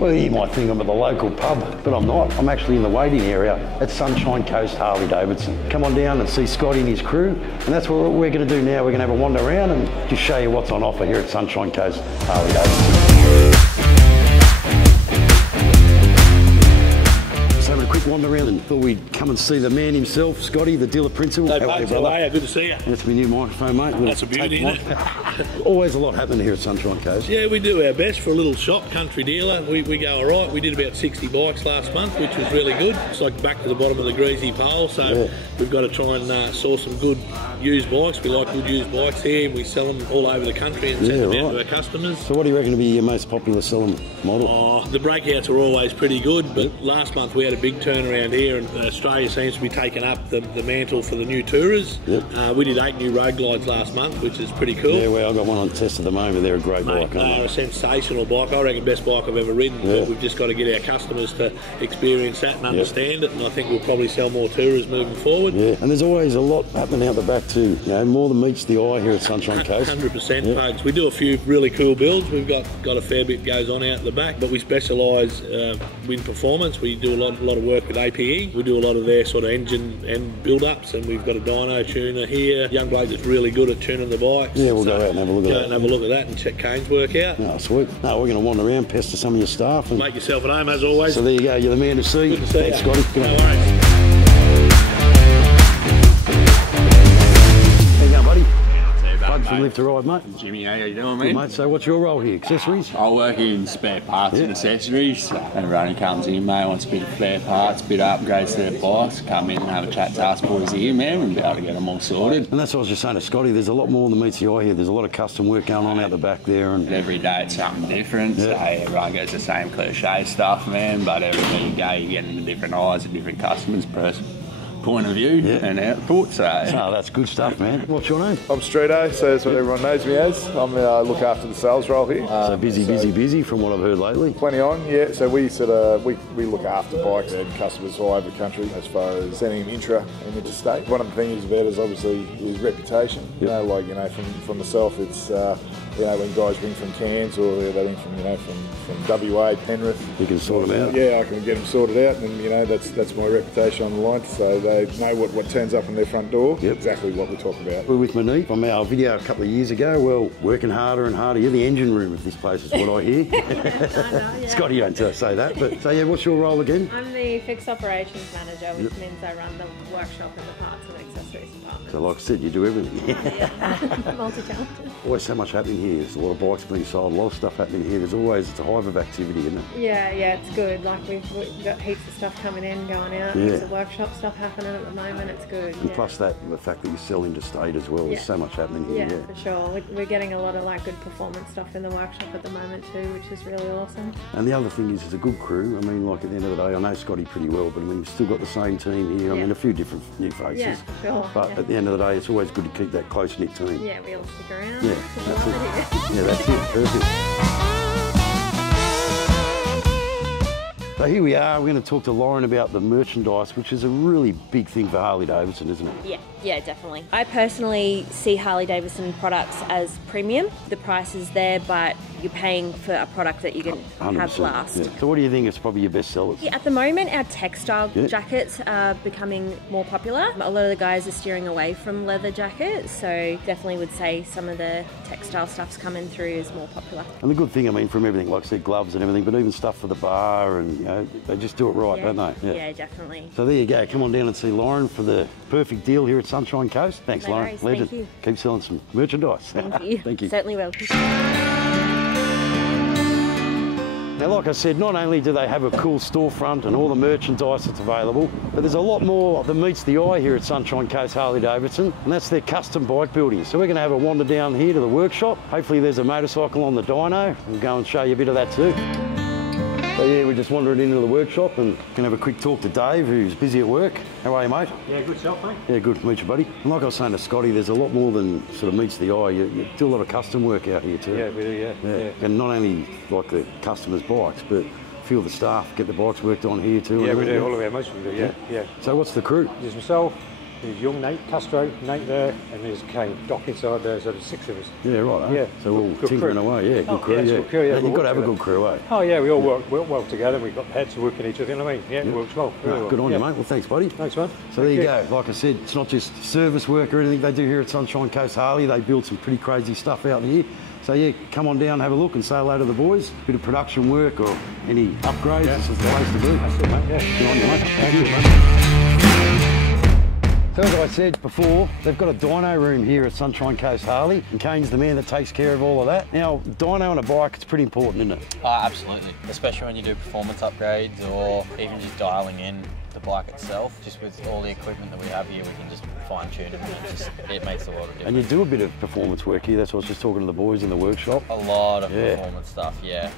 Well, you might think I'm at the local pub, but I'm not. I'm actually in the waiting area at Sunshine Coast Harley-Davidson. Come on down and see Scotty and his crew, and that's what we're going to do now. We're going to have a wander around and just show you what's on offer here at Sunshine Coast Harley-Davidson. Having a quick wander around and thought we'd come and see the man himself, Scotty, the dealer principal. Hey, Pugs, how are you? Good to see you. And it's my new microphone, mate. That's a beauty, isn't it? Always a lot happening here at Sunshine Coast. Yeah, we do our best for a little shop, country dealer. We go all right. We did about 60 bikes last month, which was really good. It's like back to the bottom of the greasy pole, so we've got to try and source some good used bikes. We like good used bikes here. We sell them all over the country and send them out to our customers. So what do you reckon to be your most popular selling model? Oh, the breakouts are always pretty good, but last month we had a big turnaround here, and Australia seems to be taking up the mantle for the new tourers. We did 8 new road glides last month, which is pretty cool. Yeah, well, I've got one on test at the moment. They're a great bike, aren't they? They're a sensational bike. I reckon best bike I've ever ridden. But we've just got to get our customers to experience that and understand it, and I think we'll probably sell more tourers moving forward. Yeah, and there's always a lot happening out the back too. You know, more than meets the eye here at Sunshine Coast. 100% Pugs. We do a few really cool builds. We've got a fair bit goes on out the back, but we specialise in performance. We do a lot of work with APE. We do a lot of their sort of engine and build-ups, and we've got a dyno tuner here. Young bloke that's really good at tuning the bikes. Yeah, we'll go out and have a look at that. Go and have a look at that and check Kane's work out. Oh, sweet. No, we're going to wander around, pester some of your staff. And make yourself at home, as always. So there you go. You're the man to see. Good to see you. Thanks, Scotty. No worries. How you going, buddy? Pugs from Live to Ride, mate. Jimmy, how you doing, mate? Mate, so what's your role here? Accessories? I work in spare parts and accessories. Everyone who comes in, mate, wants a bit of flare parts, a bit of upgrades to their bikes, come in and have a chat to us boys here, man, and be able to get them all sorted. And that's what I was just saying to Scotty, there's a lot more than meets the eye here. There's a lot of custom work going on out the back there. And every day it's something different, so everyone gets the same cliche stuff, man, but everywhere you go, you're getting the different eyes of different customers' point of view and output. So that's good stuff, man. What's your name? I'm Streeto, so that's what everyone knows me as. I'm look after the sales role here. So busy from what I've heard lately. Plenty on, yeah. So we sort of we look after bikes and customers all over the country as far as sending them intra and interstate. One of the things about it is obviously is reputation. You know, like from myself, it's when guys ring from Cairns or they ring from from WA, Penrith. You can sort them out. Yeah, I can get them sorted out, and that's my reputation on the line. So they know what turns up on their front door. Exactly what we talk about. We're with Monique from our video a couple of years ago. Well, working harder and harder. You're the engine room of this place, is what I hear. I know, Scotty, you don't say that, but so what's your role again? I'm the fixed operations manager, which means I run the workshop and the parts and accessories department. So like I said, you do everything. Multi-talented. Always so much happening here. There's a lot of bikes being sold, a lot of stuff happening here. It's a hive of activity, isn't it? Yeah, it's good. Like we've got heaps of stuff coming in, going out. There's a workshop stuff happening at the moment. It's good. And plus the fact that you sell interstate as well. There's so much happening here. Yeah, for sure. We're getting a lot of good performance stuff in the workshop at the moment too, which is really awesome. And the other thing is, it's a good crew. I mean, at the end of the day, I know Scotty pretty well, but I mean, you've still got the same team here. I mean, a few different new faces. Yeah, for sure. But at the end of the day, it's always good to keep that close-knit team. Yeah, we all stick around. Yeah, that's it. Yeah, that's it. Perfect. So here we are, we're going to talk to Lauren about the merchandise, which is a really big thing for Harley-Davidson, isn't it? Yeah, definitely. I personally see Harley-Davidson products as premium. The price is there, but you're paying for a product that you can have last. Yeah. So what do you think is probably your best sellers? Yeah, at the moment, our textile jackets are becoming more popular. A lot of the guys are steering away from leather jackets, so definitely would say some of the textile stuff's coming through is more popular. And the good thing, I mean, from everything, like I said, gloves and everything, but even stuff for the bar, and they just do it right, don't they? Yeah, definitely. So there you go. Come on down and see Lauren for the perfect deal here at Sunshine Coast. Thanks, No Lauren. worries, Legend. thank you. Keep selling some merchandise. Thank you. Thank you. Certainly will. Now, like I said, not only do they have a cool storefront and all the merchandise that's available, but there's a lot more that meets the eye here at Sunshine Coast Harley-Davidson, and that's their custom bike building. So we're going to have a wander down here to the workshop. Hopefully there's a motorcycle on the dyno. We'll go and show you a bit of that too. So yeah, we're just wandering into the workshop and can have a quick talk to Dave, who's busy at work. How are you, mate? Yeah, good self, mate. Yeah, good to meet you, buddy. And like I was saying to Scotty, there's a lot more than sort of meets the eye. You do a lot of custom work out here too. Yeah, we do, yeah. And not only like the customers' bikes, but a few of the staff get the bikes worked on here too. Yeah, we do. All of our most of them do, yeah. So what's the crew? There's myself, There's young Nate, Castro, Nate there, and there's Kane. Doc inside there, so there's 6 of us. Yeah, right. Huh? Yeah. So we're all tinkering away, yeah, good crew, yeah. Good crew, yeah. And you've got to have a good crew, eh? Oh yeah, we all work well together. We've got heads working each other, you know what I mean? Yeah, it works well. Really well. Good on you, mate. Well, thanks, buddy. Thanks, man. So there you go. Like I said, it's not just service work or anything they do here at Sunshine Coast Harley. They build some pretty crazy stuff out here. So yeah, come on down, have a look and say hello to the boys. Bit of production work or any upgrades, this is the place to be. That's it, mate. Yeah. Good on you, mate. Thank you, man. So as I said before, they've got a dyno room here at Sunshine Coast Harley, and Kane's the man that takes care of all of that. Now, dyno on a bike, it's pretty important, isn't it? Oh, absolutely. Especially when you do performance upgrades or even just dialing in the bike itself. Just with all the equipment that we have here, we can just fine tune it, and it makes a lot of difference. And you do a bit of performance work here. That's what I was just talking to the boys in the workshop. A lot of performance stuff, yeah.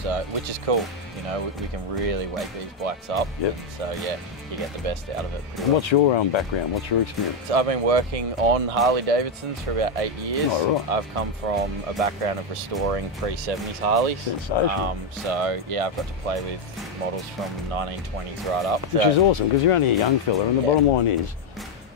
So which is cool. You know, we can really wake these bikes up. Yep. And so yeah, you get the best out of it. And what's your background? What's your experience? So I've been working on Harley-Davidsons for about 8 years. Oh, right. I've come from a background of restoring pre-70s Harleys. Sensational. So yeah, I've got to play with models from 1920s right up. Which is awesome, because you're only a young fella, and the Yeah. bottom line is,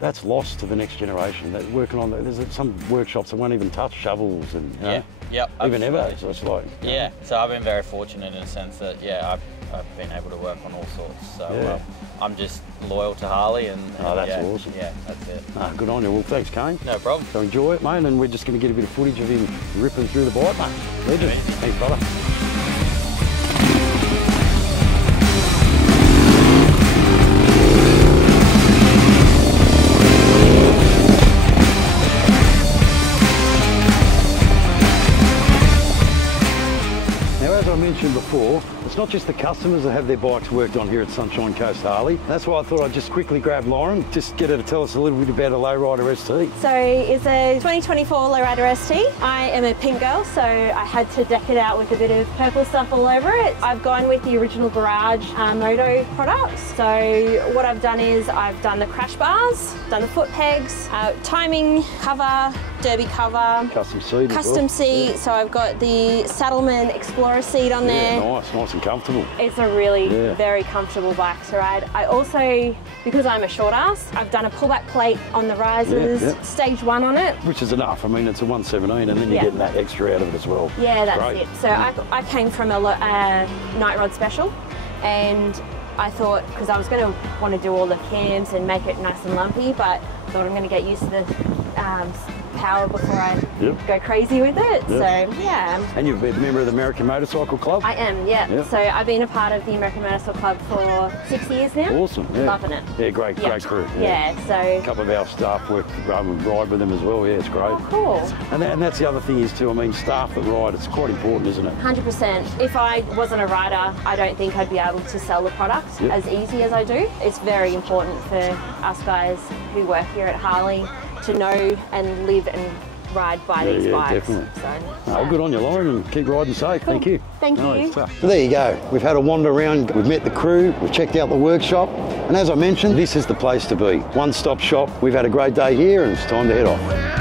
that's lost to the next generation. That working on there's some workshops that won't even touch shovels and you know, Yep, even ever. absolutely. So it's like Yeah, so I've been very fortunate in a sense that I've been able to work on all sorts. So I'm just loyal to Harley and that's yeah, awesome. Yeah, that's it. good on you. Well, thanks, Kane. No problem. So enjoy it, mate, and we're just going to get a bit of footage of him ripping through the bike, mate. Legend. Thanks, brother. As I mentioned before, it's not just the customers that have their bikes worked on here at Sunshine Coast Harley. That's why I thought I'd just quickly grab Lauren, just get her to tell us a little bit about a lowrider ST. So it's a 2024 Lowrider ST. I am a pink girl, so I had to deck it out with a bit of purple stuff all over it. I've gone with the original Garage Moto products. So what I've done is I've done the crash bars, done the foot pegs, timing cover, derby cover, Custom seat. custom seat. So I've got the Saddleman Explorer seat on there. Nice and comfortable. It's a really very comfortable bike to ride. I also, because I'm a short ass, I've done a pullback plate on the risers, stage 1 on it. Which is enough. I mean, it's a 117 and then you're getting that extra out of it as well. Yeah, that's it. So I came from a night rod special, and I thought, because I was going to want to do all the cams and make it nice and lumpy, but I thought I'm going to get used to the power before I go crazy with it. So yeah. And you've been a member of the American Motorcycle Club? I am, yeah. So I've been a part of the American Motorcycle Club for 6 years now. Awesome. Yeah. Loving it. Yeah, great crew. Yeah, so a couple of our staff ride with them as well. Yeah, it's great. Oh, cool. And that's the other thing is too, I mean, staff that ride, it's quite important, isn't it? 100%. If I wasn't a rider, I don't think I'd be able to sell the product as easy as I do. It's very important for us guys who work here at Harley to know and live and ride by these bikes. Definitely. So, good on you, Lauren, and keep riding safe. Cool. Thank you. Thank you. So there you go. We've had a wander around, we've met the crew, we've checked out the workshop, and as I mentioned, this is the place to be. One-stop shop. We've had a great day here, and it's time to head off.